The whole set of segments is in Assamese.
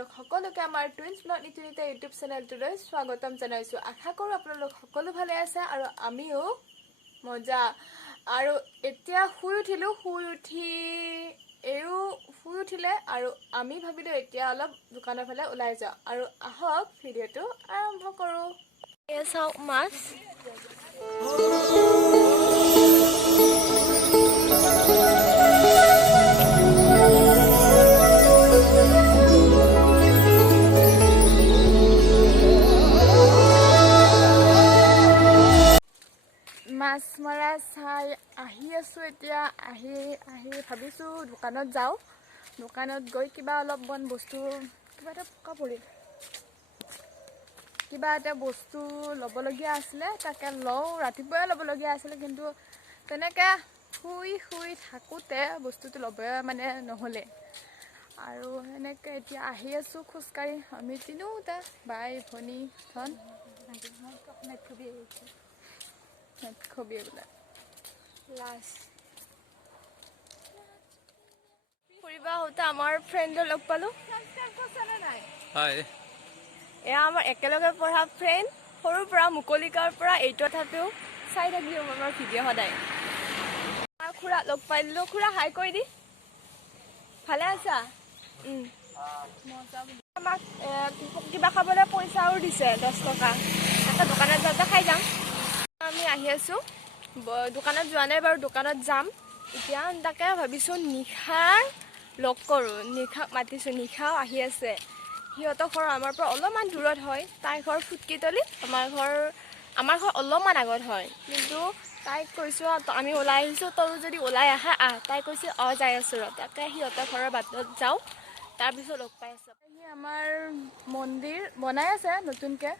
আপোনালোক সকলোকে আমাৰ টুইনছ ব্লগ নীতিনিতা ইউটিউব চেনেলটোলৈ স্বাগতম জনাইছোঁ। আশা কৰোঁ আপোনালোক সকলো ভালে আছে আৰু আমিও মজা। আৰু এতিয়া শুই উঠিলে আৰু আমি ভাবিলোঁ এতিয়া অলপ দোকানৰ ফালে ওলাই যাওঁ আৰু আহক ভিডিঅ'টো আৰম্ভ কৰোঁ। এয়া চাওক মাছ। মাছ মৰা চাই আহি আছোঁ। এতিয়া আহি ভাবিছোঁ দোকানত যাওঁ। দোকানত গৈ কিবা অলপমান বস্তু কিবা এটা বস্তু ল'বলগীয়া আছিলে, তাকে লওঁ। ৰাতিপুৱাই ল'বলগীয়া আছিলে, কিন্তু তেনেকৈ শুই থাকোঁতে বস্তুটো ল'বই নহ'লে। আৰু সেনেকৈ এতিয়া আহি আছোঁ খোজকাঢ়ি। আমি তিনিওটা বাই ভনী ধন ছবি এইবিলাক ফুৰিব আহোঁতে আমাৰ ফ্ৰেণ্ডক লগ পালোঁ। এয়া আমাৰ একেলগে পঢ়া ফ্ৰেণ্ড, সৰুৰ পৰা মুকলিকাৰ পৰা 8 তথাপিও চাই থাকিলোঁ আমাৰ ভিডিঅ' সদায়। খুৰাক লগ পাই দিলোঁ। খুৰা হাই কৰি দি। ভালে আছা? আমাক কিবা খাবলৈ পইচাও দিছে 10 টকা। তাকে দোকানত যাওঁতে খাই যাম। আমি আহি আছোঁ। দোকানত যোৱা নাই বাৰু, দোকানত যাম এতিয়া। তাকে ভাবিছোঁ নিশাৰ লগ কৰোঁ। নিশাক মাতিছোঁ, নিশাও আহি আছে। সিহঁতৰ ঘৰ আমাৰ পৰা অলপমান দূৰত হয়। তাইৰ ঘৰ ফুটকিতলি, আমাৰ ঘৰ অলপমান আগত হয়। কিন্তু তাইক কৈছোঁ আমি ওলাই আহিছোঁ, তই যদি ওলাই আহা আহ। তাই কৈছে যাই আছোঁ ৰ। তাকে সিহঁতৰ ঘৰৰ বাটত যাওঁ, তাৰপিছত লগ পাই আছোঁ। আমাৰ মন্দিৰ বনাই আছে নতুনকৈ,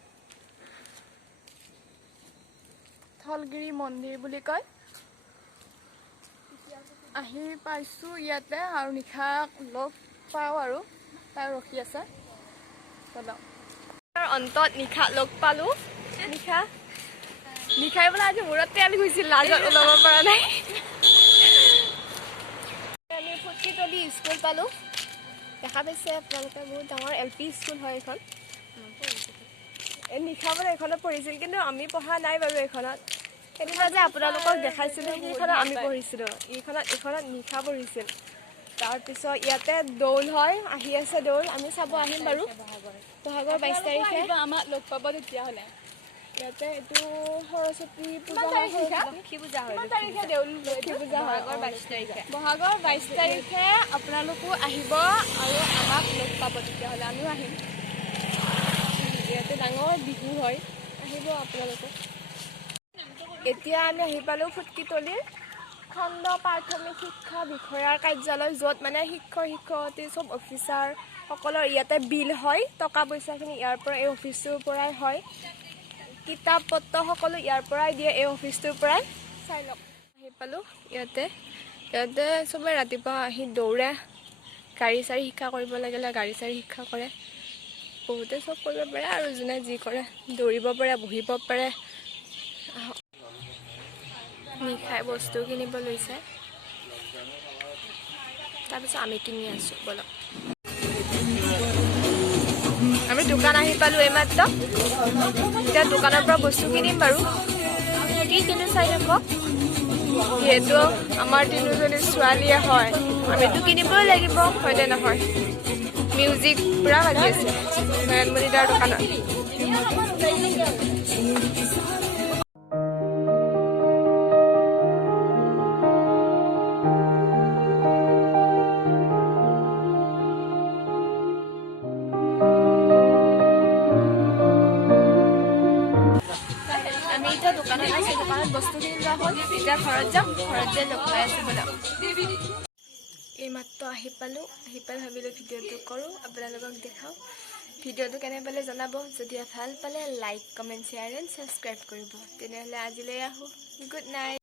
থলগিৰি মন্দিৰ বুলি কয়। আহি পাইছোঁ ইয়াতে আৰু নিশাক লগ পাওঁ আৰু তাই ৰখি আছে। অন্তত নিশা লগ পালোঁ। নিশাই বোলে আজি মূৰত তেল গৈছিল, লাজত ওলাব পৰা নাই। আমি ফুটকিতলি স্কুল পালোঁ। দেখা পাইছে আপোনালোকে, বহুত ডাঙৰ LP স্কুল হয় এইখন। নিশা বোলে এইখনত পঢ়িছিল, কিন্তু আমি পঢ়া নাই বাৰু এইখনত। সেইদিনা যে আপোনালোকক দেখাইছিলোঁ সেইখনত আমি পঢ়িছিলোঁ। এইখনত নিশা পঢ়িছিল। তাৰপিছত ইয়াতে দৌল হয়, আহি আছে দৌল। আমি চাব আহিম বাৰু বহাগৰ 22 তাৰিখে। আমাক লগ পাব তেতিয়াহ'লে। ইয়াতে এইটো সৰস্বতী পূজা হয়, লক্ষী পূজা হয়। লক্ষী পূজা হয় বহাগৰ 22 তাৰিখে। আপোনালোকো আহিব আৰু আমাক লগ পাব তেতিয়াহ'লে। আমিও আহিম। ইয়াতে ডাঙৰ বিহু হয়, আহিব আপোনালোকে। এতিয়া আমি আহি পালোঁ ফুটকিতলিৰ খণ্ড প্ৰাথমিক শিক্ষা বিষয়াৰ কাৰ্যালয়, য'ত শিক্ষক-শিক্ষয়িত্ৰী চব অফিচাৰ সকলৰ ইয়াতে বিল হয়। টকা পইচাখিনি ইয়াৰ পৰা, এই অফিচটোৰ পৰাই হয়। কিতাপ পত্ৰ সকলো ইয়াৰ পৰাই দিয়ে, এই অফিচটোৰ পৰাই। চাই লওক। আহি পালোঁ ইয়াতে চবে ৰাতিপুৱা আহি দৌৰে। গাড়ী চাড়ী শিক্ষা কৰিব লাগিলে গাড়ী চাড়ী শিক্ষা কৰে। বহুতে চব কৰিব পাৰে আৰু যোনে যি কৰে, দৌৰিব পাৰে, বহিব পাৰে। নিশাই বস্তু কিনিব লৈছে, তাৰপিছত আমি কিনি আছোঁ। বলক, আমি দোকান আহি পালোঁ এইমাত্ৰ। এতিয়া দোকানৰ পৰা বস্তু কিনিম বাৰু। কি কিনো চাই থাকক। যিহেতু আমাৰ তিনিজনী ছোৱালীয়ে হয়, আমিতো কিনিবই লাগিব, হয়নে নহয়? মিউজিক পূৰা বাজি আছে নয়নমণি দাৰ দোকানত। আমি এতিয়া দোকানত আছোঁ, দোকানত বস্তুখিনি লোৱা হ'ল। এতিয়া ঘৰত যাম, ঘৰত যাই লগ পাই আছোঁ বলক। এইমাত্ৰ আহি পালোঁ। আহি পাই ভাবিলোঁ ভিডিঅ'টো কৰোঁ, আপোনালোকক দেখাওঁ। ভিডিঅ'টো কেনে পালে জনাব। যদি ভাল পালে like, comment, share and subscribe কৰিব। তেনেহ'লে আজিলৈ আহোঁ। Good night.